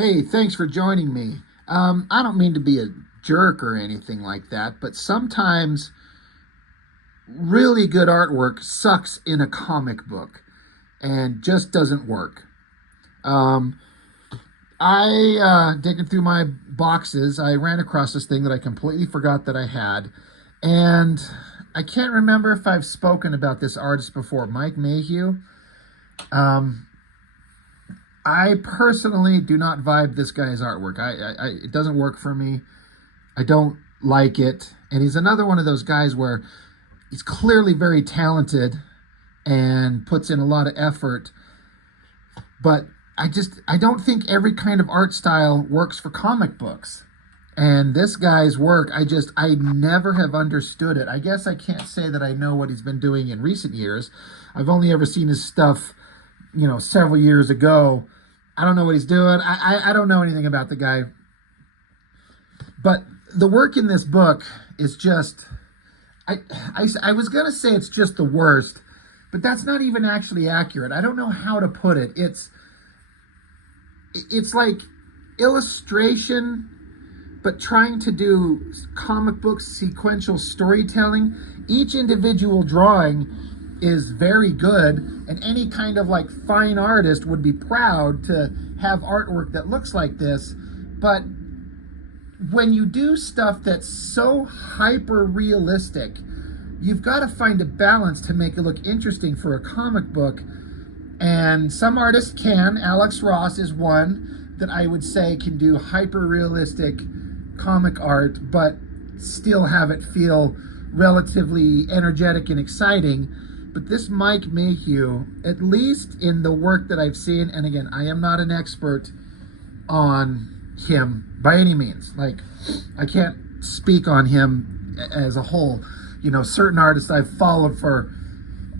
Hey, thanks for joining me. I don't mean to be a jerk or anything like that, but sometimes really good artwork sucks in a comic book and just doesn't work. Um, digging through my boxes, I ran across this thing that I completely forgot that I had, and I can't remember if I've spoken about this artist before, Mike Mayhew. Um, I personally do not vibe this guy's artwork. It doesn't work for me. I don't like it. And he's another one of those guys where he's clearly very talented and puts in a lot of effort, but I don't think every kind of art style works for comic books. And this guy's work, I never have understood it. I guess I can't say that I know what he's been doing in recent years. I've only ever seen his stuff, several years ago. I don't know what he's doing. I don't know anything about the guy. But the work in this book is just, I was going to say it's just the worst, but that's not even actually accurate. I don't know how to put it. It's like illustration, but trying to do comic book sequential storytelling. Each individual drawing is very good, and any kind of like fine artist would be proud to have artwork that looks like this. But when you do stuff that's so hyper realistic, you've got to find a balance to make it look interesting for a comic book. And some artists can. Alex Ross is one that I would say can do hyper realistic comic art, but still have it feel relatively energetic and exciting. But this Mike Mayhew, at least in the work that I've seen, and again, I am not an expert on him by any means. Like, I can't speak on him as a whole. Certain artists I've followed for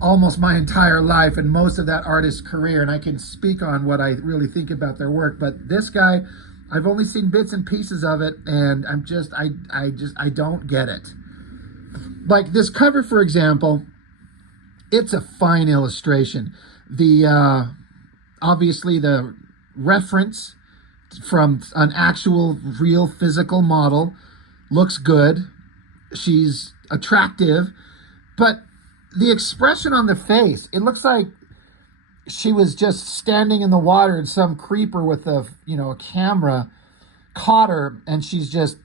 almost my entire life and most of that artist's career, and I can speak on what I really think about their work. But this guy, I've only seen bits and pieces of it, and I don't get it. Like this cover, for example, it's a fine illustration. The obviously the reference from an actual real physical model looks good. She's attractive, but the expression on the face, it looks like she was just standing in the water and some creeper with a camera caught her, and she's just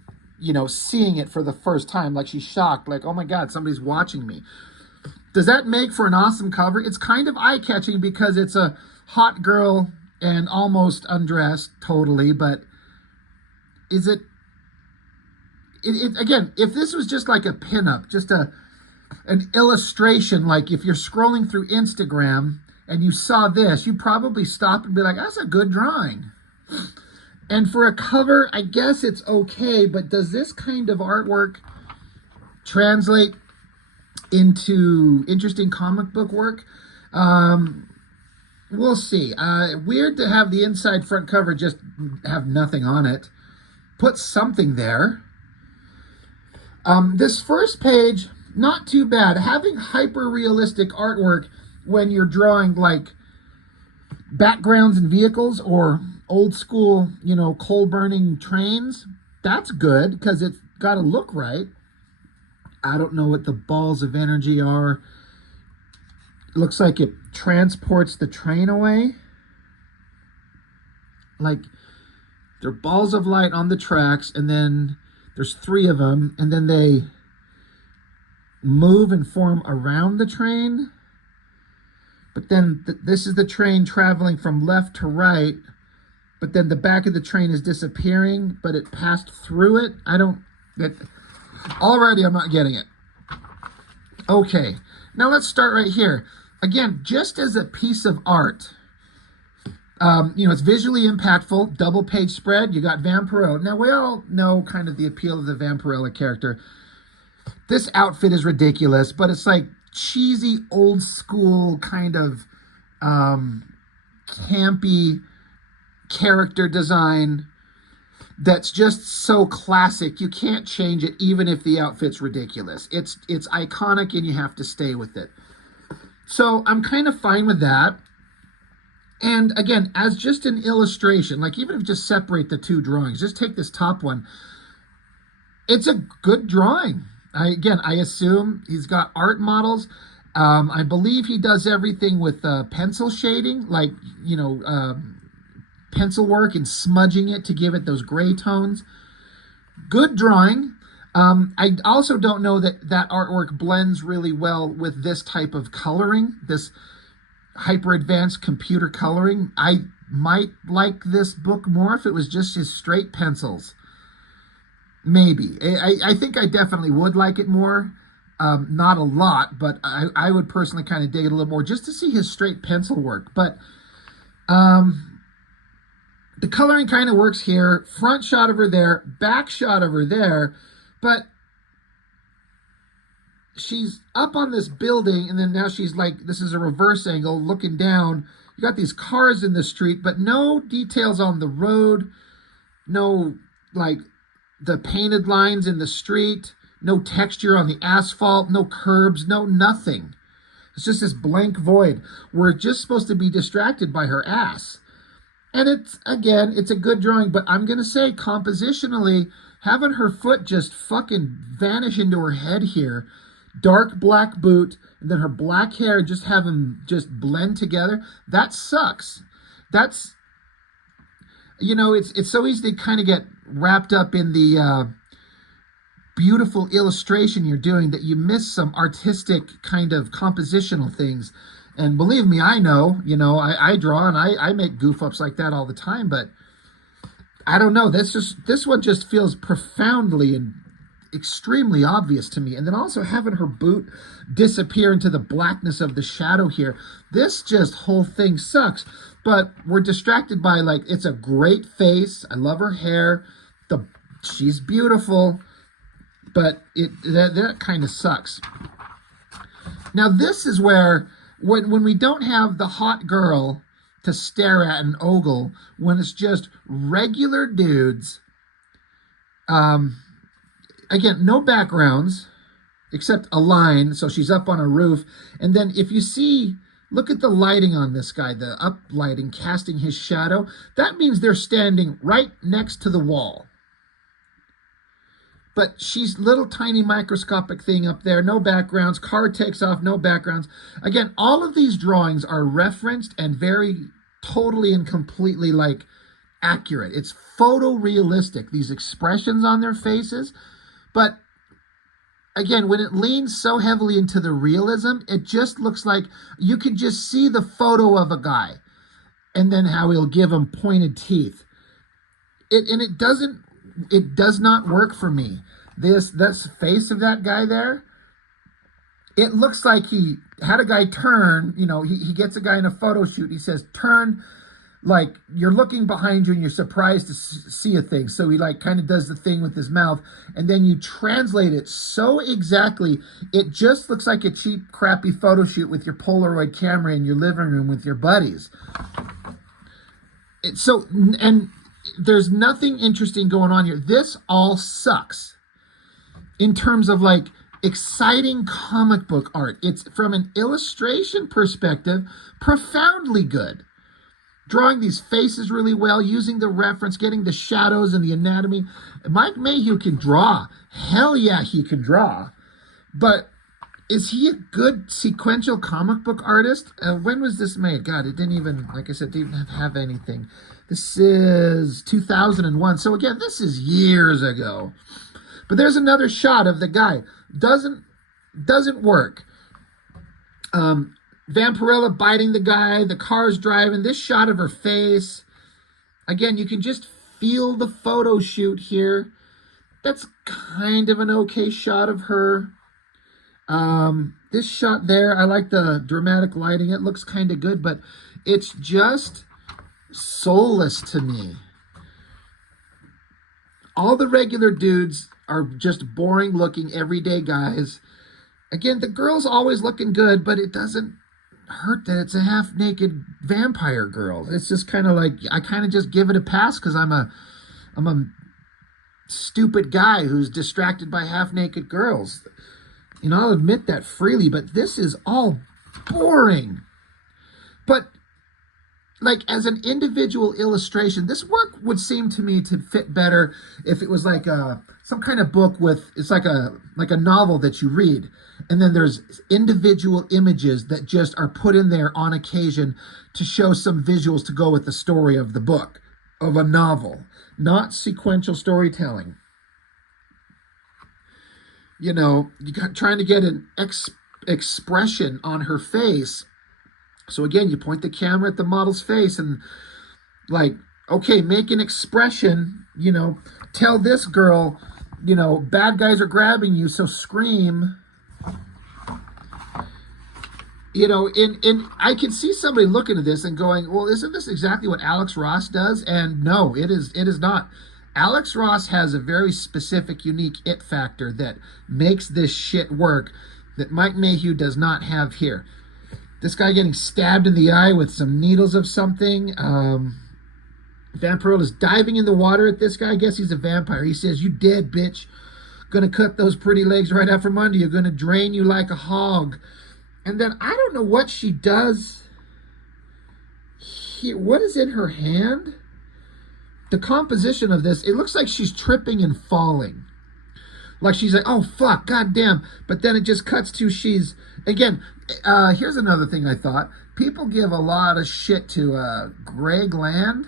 seeing it for the first time, like she's shocked, like, oh my god, somebody's watching me. Does that make for an awesome cover? It's kind of eye-catching because it's a hot girl and almost undressed totally, but is it again, if this was just like a pinup, just an illustration, like if you're scrolling through Instagram and you saw this, you'd probably stop and be like, that's a good drawing. And for a cover, I guess it's okay, but does this kind of artwork translate into interesting comic book work? We'll see. Weird to have the inside front cover just have nothing on it. Put something there. This first page, not too bad. Having hyper-realistic artwork when you're drawing like backgrounds and vehicles or old school, coal-burning trains, that's good because it's got to look right. I don't know what the balls of energy are. It looks like it transports the train away. Like, there are balls of light on the tracks, and then there's 3 of them, and then they move and form around the train. But then this is the train traveling from left to right, but then the back of the train is disappearing, but it passed through it. Already I'm not getting it. Okay, now let's start right here. Again, just as a piece of art, it's visually impactful, double page spread. You got Vampirella. Now, we all know kind of the appeal of the Vampirella character. This outfit is ridiculous, but it's like cheesy, old school kind of campy character design that's just so classic. You can't change it even if the outfit's ridiculous. It's iconic and you have to stay with it. So I'm kind of fine with that. And again, as just an illustration, like even if you just separate the two drawings, just take this top one, it's a good drawing. I assume he's got art models. I believe he does everything with pencil shading, like, pencil work and smudging it to give it those gray tones. Good drawing. I also don't know that artwork blends really well with this type of coloring, this hyper advanced computer coloring. I might like this book more if it was just his straight pencils. Maybe. I think I definitely would like it more. Not a lot, but I would personally kind of dig it a little more just to see his straight pencil work. But the coloring kind of works here. Front shot of her there, back shot of her there. But she's up on this building, and then now she's like, this is a reverse angle looking down. You got these cars in the street, but no details on the road. No, like, the painted lines in the street. No texture on the asphalt. No curbs. No nothing. It's just this blank void. We're just supposed to be distracted by her ass. And it's a good drawing, but I'm going to say compositionally, having her foot just fucking vanish into her head here, dark black boot, and then her black hair just have them just blend together, that sucks. That's, it's so easy to kind of get wrapped up in the beautiful illustration you're doing that you miss some artistic kind of compositional things. And believe me, I know, I draw and I make goof ups like that all the time, but I don't know. This one just feels profoundly and extremely obvious to me. And then also having her boot disappear into the blackness of the shadow here. This just whole thing sucks. But we're distracted by, like, it's a great face. I love her hair. She's beautiful. But that kind of sucks. Now this is where when we don't have the hot girl to stare at and ogle, when it's just regular dudes, again, no backgrounds except a line, so she's up on a roof, and then if you see, look at the lighting on this guy, the up lighting casting his shadow, that means they're standing right next to the wall. But she's little tiny microscopic thing up there, no backgrounds, car takes off, no backgrounds. Again, all of these drawings are referenced and very totally and completely like accurate. It's photorealistic, these expressions on their faces. But again, when it leans so heavily into the realism, it just looks like you could just see the photo of a guy and then how he'll give him pointed teeth. It does not work for me. This face of that guy there, it looks like he had a guy turn, he gets a guy in a photo shoot. He says, turn, like you're looking behind you and you're surprised to see a thing. So he like kind of does the thing with his mouth, and then you translate it so exactly. It just looks like a cheap, crappy photo shoot with your Polaroid camera in your living room with your buddies. And there's nothing interesting going on here. This all sucks in terms of like exciting comic book art. It's from an illustration perspective, profoundly good. Drawing these faces really well, using the reference, getting the shadows and the anatomy. Mike Mayhew can draw. Hell yeah, he can draw. But is he a good sequential comic book artist? When was this made? God, it didn't even, like I said, didn't have anything. This is 2001. So again, this is years ago. But there's another shot of the guy. Doesn't work. Vampirella biting the guy. The car's driving. This shot of her face. Again, you can just feel the photo shoot here. That's kind of an okay shot of her. This shot there, I like the dramatic lighting. It looks kind of good, but it's just soulless to me. All the regular dudes are just boring looking everyday guys. Again, the girl's always looking good, but it doesn't hurt that it's a half naked vampire girl. It's just kind of like, I kind of just give it a pass because I'm a stupid guy who's distracted by half naked girls. I'll admit that freely, but this is all boring. But like as an individual illustration, this work would seem to me to fit better if it was like some kind of book with, it's like a novel that you read, and then there's individual images that just are put in there on occasion to show some visuals to go with the story of the book, of a novel, not sequential storytelling. You know, you got trying to get an expression on her face. So again, you point the camera at the model's face and like, okay, make an expression, you know, tell this girl, you know, bad guys are grabbing you, so scream. You know, in I can see somebody looking at this and going, well, isn't this exactly what Alex Ross does? And no, it is not. Alex Ross has a very specific, unique it factor that makes this shit work that Mike Mayhew does not have here. This guy getting stabbed in the eye with some needles of something. Vampirella is diving in the water at this guy. I guess he's a vampire. He says, "You dead, bitch. Gonna cut those pretty legs right out from under you. Gonna drain you like a hog." And then I don't know what she does here. What is in her hand? The composition of this, it looks like she's tripping and falling. Like she's like, oh, fuck, goddamn. But then it just cuts to she's, again, here's another thing I thought. People give a lot of shit to Greg Land,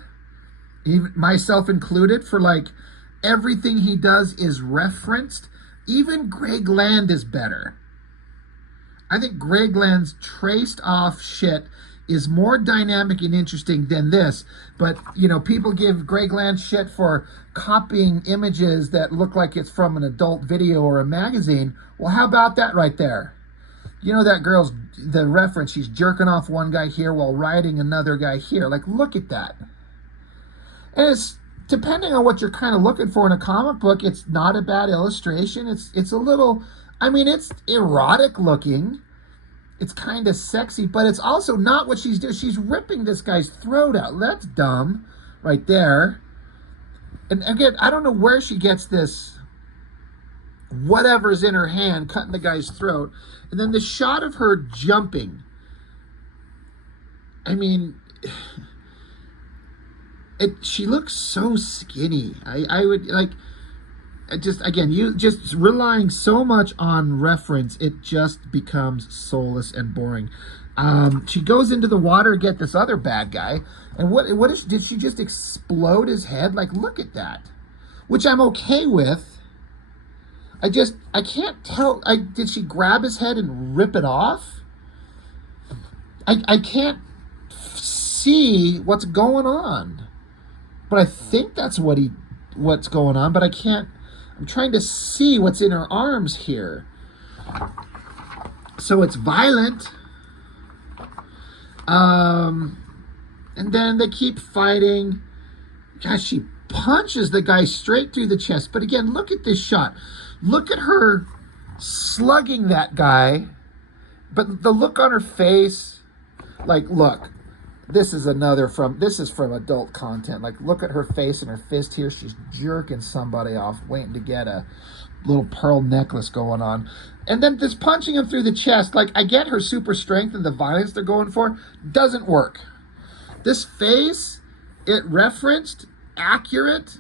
even myself included, for like everything he does is referenced. Even Greg Land is better. I think Greg Land's traced off shit is more dynamic and interesting than this. But, you know, people give Greg Land shit for copying images that look like it's from an adult video or a magazine. Well, how about that right there? You know, that girl's, the reference, she's jerking off one guy here while riding another guy here. Like, look at that. And it's, depending on what you're kind of looking for in a comic book, it's not a bad illustration. It's a little, I mean, it's erotic looking. It's kind of sexy, but it's also not what she's doing. She's ripping this guy's throat out. That's dumb right there. And again, I don't know where she gets this, whatever's in her hand, cutting the guy's throat. And then the shot of her jumping. I mean, she looks so skinny. I would like, just again, you just relying so much on reference, it just becomes soulless and boring. She goes into the water to get this other bad guy, and what is, did she just explode his head? Like, look at that, which I'm okay with. I can't tell. Did she grab his head and rip it off? I can't see what's going on, but I think that's what's going on, but I can't. I'm trying to see what's in her arms here. So it's violent. And then they keep fighting. Gosh, she punches the guy straight through the chest. But again, look at this shot. Look at her slugging that guy. But the look on her face, like, look. This is from adult content. Like, look at her face and her fist here. She's jerking somebody off, waiting to get a little pearl necklace going on. And then this punching him through the chest, like, I get her super strength and the violence they're going for, doesn't work. This face, it referenced, accurate,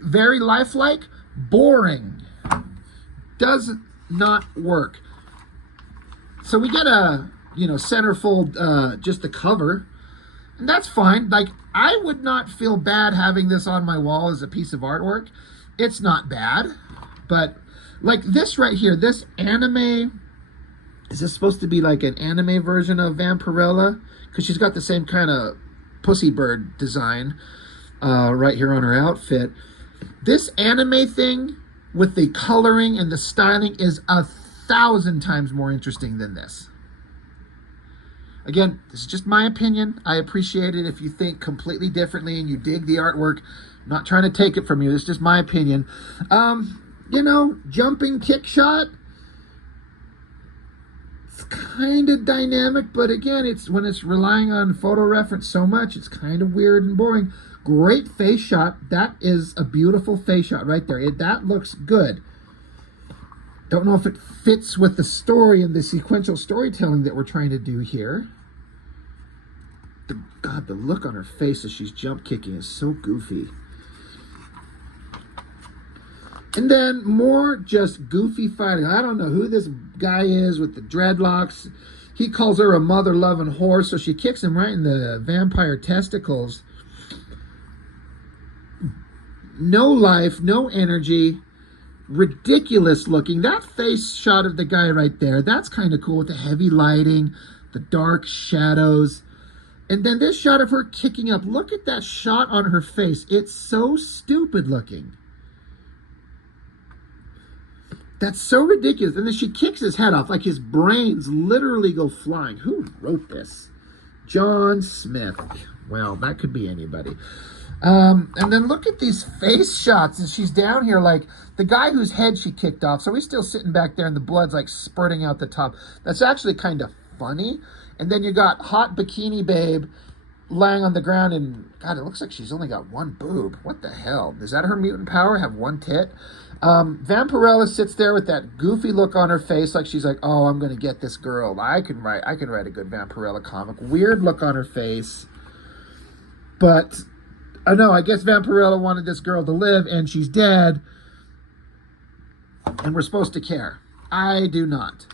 very lifelike, boring. Does not work. So we get a, you know, centerfold, just the cover. And that's fine. Like, I would not feel bad having this on my wall as a piece of artwork. It's not bad. But, like, this right here, this anime, is this supposed to be like an anime version of Vampirella? Because she's got the same kind of pussy bird design right here on her outfit. This anime thing with the coloring and the styling is 1,000 times more interesting than this. Again, this is just my opinion. I appreciate it if you think completely differently and you dig the artwork. I'm not trying to take it from you. This is just my opinion. You know, jumping kick shot. It's kind of dynamic, but again, it's when it's relying on photo reference so much, it's kind of weird and boring. Great face shot. That is a beautiful face shot right there. That looks good. Don't know if it fits with the story and the sequential storytelling that we're trying to do here. God, the look on her face as she's jump kicking is so goofy. And then more just goofy fighting. I don't know who this guy is with the dreadlocks. He calls her a mother-loving whore, so she kicks him right in the vampire testicles. No life, no energy, ridiculous looking. That face shot of the guy right there, that's kind of cool with the heavy lighting, the dark shadows. And then this shot of her kicking up. Look at that shot on her face. It's so stupid looking. That's so ridiculous. And then she kicks his head off like his brains literally go flying. Who wrote this? John Smith. Well, that could be anybody. And then look at these face shots. And she's down here like the guy whose head she kicked off. So he's still sitting back there and the blood's like spurting out the top. That's actually kind of funny. And then you got hot bikini babe lying on the ground, and God, it looks like she's only got one boob. What the hell? Is that her mutant power? Have one tit? Vampirella sits there with that goofy look on her face, like she's like, "Oh, I'm gonna get this girl. I can write a good Vampirella comic." Weird look on her face, but I know. I guess Vampirella wanted this girl to live, and she's dead, and we're supposed to care. I do not.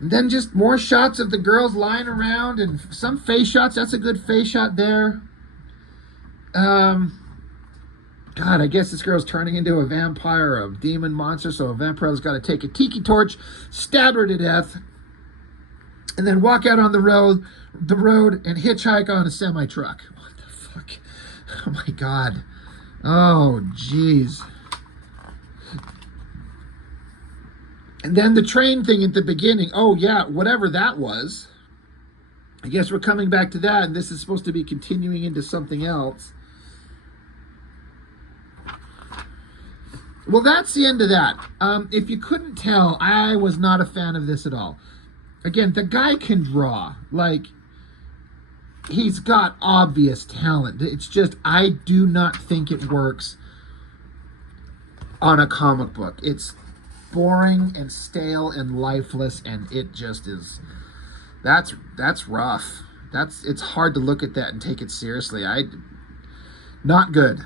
And then just more shots of the girls lying around and some face shots. That's a good face shot there. God, I guess this girl's turning into a vampire or a demon monster, so a vampire's got to take a tiki torch, stab her to death, and then walk out on the road and hitchhike on a semi-truck. What the fuck? Oh my God. Oh, jeez. And then the train thing at the beginning. Oh, yeah, whatever that was. I guess we're coming back to that, and this is supposed to be continuing into something else. Well, that's the end of that. If you couldn't tell, I was not a fan of this at all. Again, the guy can draw. Like, he's got obvious talent. It's just, I do not think it works on a comic book. It's boring and stale and lifeless, and it just is. That's rough. It's hard to look at that and take it seriously. Not good.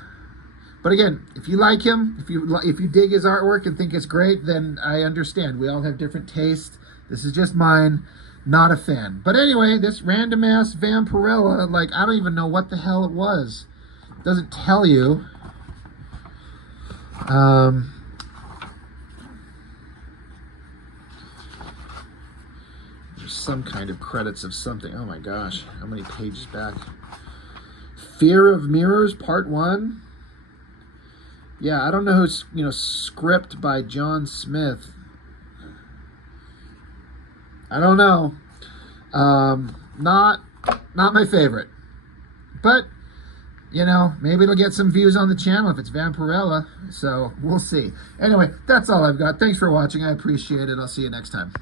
But again, if you like him, if you dig his artwork and think it's great, then I understand. We all have different tastes. This is just mine. Not a fan. But anyway, this random ass Vampirella, like, I don't even know what the hell it was. It doesn't tell you. Some kind of credits of something. Oh my gosh, how many pages back? Fear of Mirrors, Part 1. Yeah, I don't know who's, script by John Smith. I don't know. Not my favorite. But, maybe it'll get some views on the channel if it's Vampirella. So, we'll see. Anyway, that's all I've got. Thanks for watching. I appreciate it. I'll see you next time.